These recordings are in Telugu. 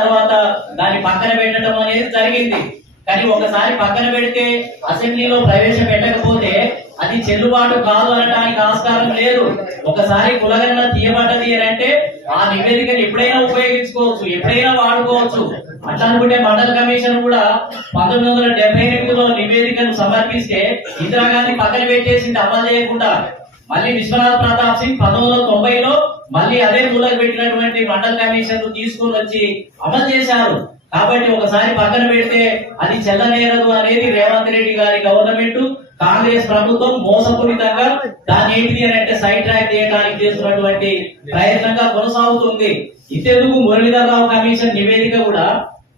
తర్వాత దాన్ని పక్కన పెట్టడం అనేది జరిగింది. కానీ ఒకసారి పక్కన పెడితే అసెంబ్లీలో ప్రవేశపెట్టకపోతే అది చెల్లుబాటు కాదు అనడానికి ఆస్కారం లేదు. ఒకసారి కులగన్న తీయబడ్డది అంటే ఆ నివేదికను ఎప్పుడైనా ఉపయోగించుకోవచ్చు ఎప్పుడైనా వాడుకోవచ్చు. అట్లా అనుకుంటే మండల కమిషన్ కూడా పంతొమ్మిది వందల డెబ్బై ఎనిమిదిలో నివేదికను సమర్పిస్తే ఇందిరాగాంధీ పక్కన పెట్టేసింది అమలు చేయకుండా మళ్ళీ విశ్వనాథ్ ప్రతాప్ సింగ్ పంతొమ్మిది వందల తొంభైలో మళ్ళీ అదే మూలకు పెట్టినటువంటి మండల్ కమిషన్ తీసుకొని వచ్చి అమలు చేశారు. కాబట్టి ఒకసారి పక్కన పెడితే అది చెల్లనేరదు అనేది రేవంత్ రెడ్డి గారి గవర్నమెంట్ కాంగ్రెస్ ప్రభుత్వం మోసపూరితంగా దాన్ని ఏంటిది అని అంటే సైడ్ ట్రాక్ చేయడానికి చేస్తున్నటువంటి ప్రయత్నంగా కొనసాగుతుంది. ఇంతెందుకు మురళీధరరావు కమిషన్ నివేదిక కూడా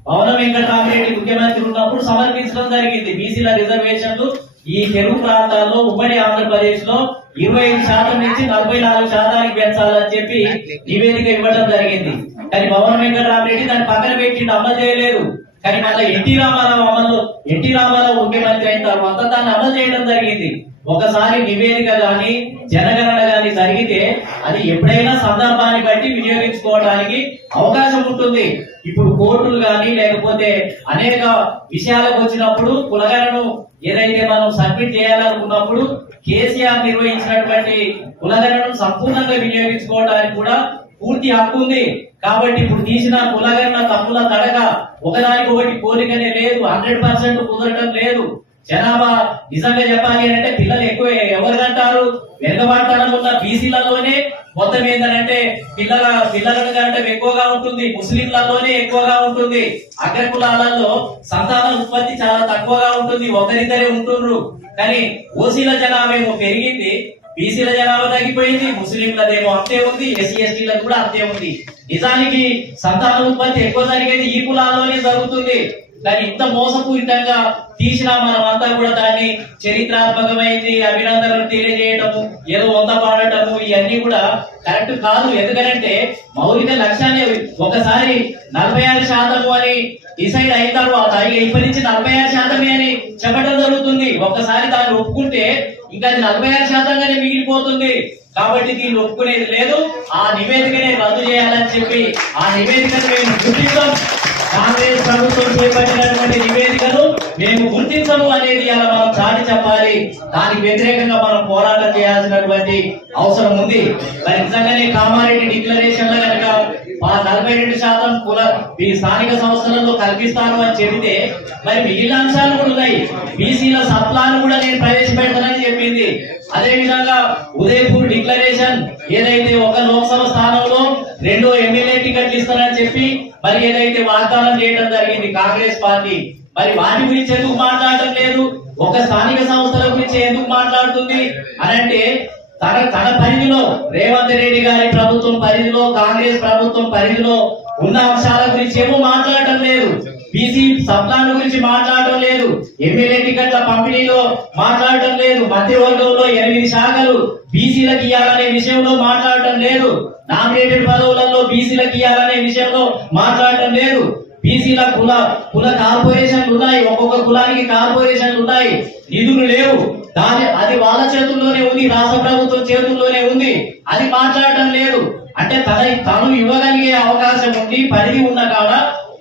పవన వెంకటరామరెడ్డి ముఖ్యమంత్రి ఉన్నప్పుడు సమర్పించడం జరిగింది. బీసీల రిజర్వేషన్లు ఈ తెలుగు ప్రాంతాల్లో ఉమ్మడి ఆంధ్రప్రదేశ్లో ఇరవై ఐదు శాతం నుంచి నలభై నాలుగు శాతానికి పెంచాలని చెప్పి నివేదిక ఇవ్వడం జరిగింది. కానీ పవన్ వెంకటరామరెడ్డి దాన్ని పక్కన పెట్టిండు అమలు చేయలేదు. కానీ మళ్ళీ ఎన్టీ రామారావు అమలు ఎన్టీ రామారావు ముఖ్యమంత్రి అయిన తర్వాత దాన్ని అమలు చేయడం జరిగింది. ఒకసారి నివేదిక గాని జనగణన గాని జరిగితే అది ఎప్పుడైనా సందర్భాన్ని బట్టి వినియోగించుకోవడానికి అవకాశం ఉంటుంది. ఇప్పుడు కోర్టులు కానీ లేకపోతే అనేక విషయాలకు వచ్చినప్పుడు కులగణను ఏదైతే మనం సబ్మిట్ చేయాలనుకున్నప్పుడు కేసీఆర్ నిర్వహించినటువంటి కులగణను సంపూర్ణంగా వినియోగించుకోవడానికి కూడా పూర్తి హక్కు ఉంది. కాబట్టి ఇప్పుడు తీసిన కులగణన తప్పుల తడక ఒకదానికి ఒకటి పోలికనే లేదు. హండ్రెడ్ పర్సెంట్ కుదరటం లేదు. జనాభా నిజంగా చెప్పాలి అంటే పిల్లలు ఎక్కువ ఎవరు కంటారు? వెనుకబాటుతనం ఉన్న బీసీలలోనే మొత్తం ఏంటంటే పిల్లల పిల్లలను కంటే ఎక్కువగా ఉంటుంది ముస్లింలలోనే ఎక్కువగా ఉంటుంది. అగ్ర కులాలలో సంతాన ఉత్పత్తి చాలా తక్కువగా ఉంటుంది ఒకరిద్దరే ఉంటున్నారు కానీ ఓసీల జనాభా ఏమో పెరిగింది బీసీల జనాభా తగ్గిపోయింది ముస్లింలదేమో అంతే ఉంది ఎస్సీ ఎస్టీలకు కూడా అంతే ఉంది. నిజానికి సంతాన ఉత్పత్తి ఎక్కువ జరిగేది ఈ కులాల్లోనే జరుగుతుంది. దాన్ని ఇంత మోసపూరితంగా తీసినా మనం అంతా కూడా దాన్ని చరిత్రాత్మకమైంది అభినందనలు తెలియజేయటము ఏదో వంద పాడటము ఇవన్నీ కూడా కరెక్ట్ కాదు. ఎందుకంటే మౌలిక లక్ష్యాన్ని ఒకసారి నలభై ఆరు శాతము అని డిసైడ్ అయిన తర్వాత ఇప్పటి నుంచి నలభై ఆరు శాతమే అని చెప్పడం జరుగుతుంది. ఒక్కసారి దాన్ని ఒప్పుకుంటే ఇంకా అది నలభై ఆరు శాతంగానే మిగిలిపోతుంది. కాబట్టి దీన్ని ఒప్పుకునేది లేదు. ఆ నివేదికనే రద్దు చేయాలని చెప్పి ఆ నివేదికను మేము గుర్తిస్తాం. కాంగ్రెస్ ప్రభుత్వం చేపట్టినటువంటి నివేదికను మేము గుర్తించము అనేది అలా మనం చాటి చెప్పాలి. దానికి వ్యతిరేకంగా మనం పోరాటం చేయాల్సినటువంటి అవసరం ఉంది. మరి నిజంగానే కామారెడ్డి డిక్లరేషన్లో కనుక నలభై రెండు శాతం కుల ఈ స్థానిక సంస్థలలో కల్పిస్తాను అని చెబితే మరి మిగిలిన అంశాలు కూడా ఉన్నాయి. బీసీల సప్లాను కూడా నేను ప్రవేశపెడతానని చెప్పింది. అదే విధంగా ఉదయపూర్ డిక్లరేషన్ ఏదైతే ఒక లోక్సభ చెప్పి మరి ఏదైతే వాగ్దానం చేయడం జరిగింది కాంగ్రెస్ పార్టీ మరి వాటి గురించి ఎందుకు మాట్లాడటం లేదు? ఒక స్థానిక సంస్థల గురించి ఎందుకు మాట్లాడుతుంది? అని అంటే తన తన పరిధిలో రేవంత్ రెడ్డి గారి ప్రభుత్వం పరిధిలో కాంగ్రెస్ ప్రభుత్వం పరిధిలో ఉన్న అంశాల గురించి ఏమో మాట్లాడటం లేదు. బీసీ సబ్దాన్ గురించి మాట్లాడటం లేదు. ఎమ్మెల్యే టికెట్ల పంపిణీలో మాట్లాడటం లేదు. మధ్యవర్గంలో ఎనిమిది శాఖలు బీసీలకు ఇవ్వాలనే విషయంలో మాట్లాడటం లేదు. నామినేటెడ్ పదవులలో బీసీలకు ఇవ్వాలనే విషయంలో మాట్లాడటం లేదు. బీసీల కుల కుల కార్పొరేషన్లు ఉన్నాయి ఒక్కొక్క కులానికి కార్పొరేషన్లు ఉన్నాయి నిధులు లేవు. దాని అది వాళ్ళ చేతుల్లోనే ఉంది రాష్ట్ర ప్రభుత్వం చేతుల్లోనే ఉంది. అది మాట్లాడటం లేదు. అంటే తన తను ఇవ్వగలిగే అవకాశం ఉంది పరిధి ఉన్న కాడ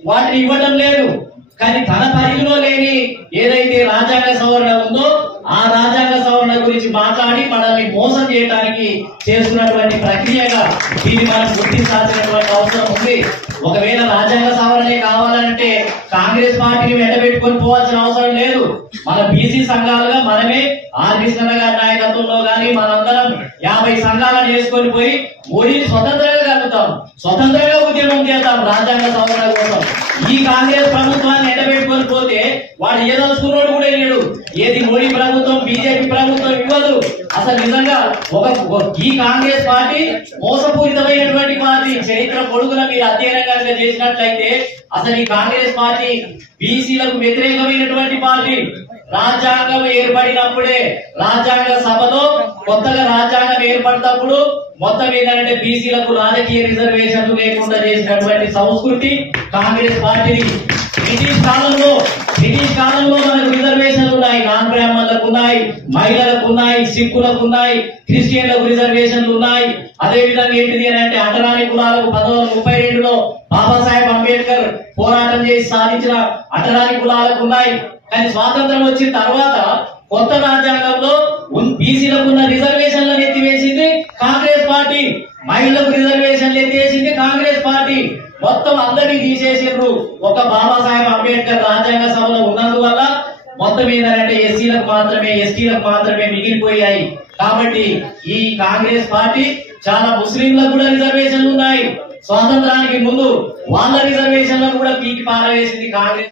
వాటిని ఇవ్వడం లేదు. కానీ తన పరిధిలో లేని ఏదైతే రాజ్యాంగ సవరణ ఉందో ఆ రాజ్యాంగ సవరణ గురించి మాట్లాడి మనల్ని చేయడానికి చేస్తున్నటువంటి ప్రక్రియగా దీన్ని మనం గుర్తించాల్సినటువంటి అవసరం ఉంది. ఒకవేళ రాజ్యాంగ సవరణే కావాలంటే కాంగ్రెస్ పార్టీని వెంటబెట్టుకొని పోవాల్సిన అవసరం లేదు. మన బీసీ సంఘాలుగా మనమే ఆర్ కృష్ణ గారి నాయకత్వంలో కానీ మనందరం యాభై సంఘాలను చేసుకొని పోయి మోడీని స్వతంత్రంగా కలుగుతాం స్వతంత్రంగా ఉద్యమం చేద్దాం రాజ్యాంగ సవరణ కోసం. ఈ కాంగ్రెస్ ప్రభుత్వాన్ని ఎండబెట్టుకొని పోతే వాడు ఏదలుచుకున్నాడు కూడా లేడు ఏది మోడీ ప్రభుత్వం బీజేపీ ప్రభుత్వం ఇవ్వదు. అసలు నిజంగా ఒక ఈ కాంగ్రెస్ పార్టీ మోసపూరితమైనటువంటి పార్టీ. చరిత్ర పొడుగున మీరు అధ్యయనం కనుక చేసినట్లయితే అసలు ఈ కాంగ్రెస్ పార్టీ బీసీలకు వ్యతిరేకమైనటువంటి పార్టీ. రాజ్యాంగం ఏర్పడినప్పుడే రాజ్యాంగ సభలో కొత్తగా రాజ్యాంగం ఏర్పడినప్పుడు మొత్తం ఏంటంటే బీసీలకు రాజకీయ రిజర్వేషన్లు లేకుండా చేసినటువంటి సంస్కృతి కాంగ్రెస్ పార్టీని బ్రిటిష్ కాలంలో బ్రిటిష్ కాలంలో మనకు రిజర్వేషన్లు ఉన్నాయి. నాన్ బ్రాహ్మణులకు ఉన్నాయి మహిళలకు ఉన్నాయి సిక్కులకు ఉన్నాయి క్రిస్టియన్లకు రిజర్వేషన్లు ఉన్నాయి. అదే విధంగా ఏంటిది అని అంటే అటరాని కులాలకు పంతొమ్మిది వందల ముప్పై రెండులో బాబాసాహెబ్ అంబేద్కర్ పోరాటం చేసి సాధించిన అటరాని కులాలకు ఉన్నాయి. కానీ స్వాతంత్రం వచ్చిన తర్వాత కొత్త రాజ్యాంగంలో బీసీలకు ఉన్న రిజర్వేషన్లను ఎత్తివేసింది కాంగ్రెస్ మహిళలకు రిజర్వేషన్లు ఎత్తేసింది కాంగ్రెస్ పార్టీ. మొత్తం అందరినీ తీసేసిండ్రు. ఒక బాబాసాహెబ్ అంబేద్కర్ రాజ్యాంగ సభలో ఉన్నందువల్ల మొత్తం ఏంటంటే ఎస్సీలకు మాత్రమే ఎస్టీలకు మాత్రమే మిగిలిపోయాయి. కాబట్టి ఈ కాంగ్రెస్ పార్టీ చాలా ముస్లింలకు కూడా రిజర్వేషన్లు ఉన్నాయి. స్వాతంత్రానికి ముందు వాళ్ళ రిజర్వేషన్లను కూడా పీకి పారవేసింది కాంగ్రెస్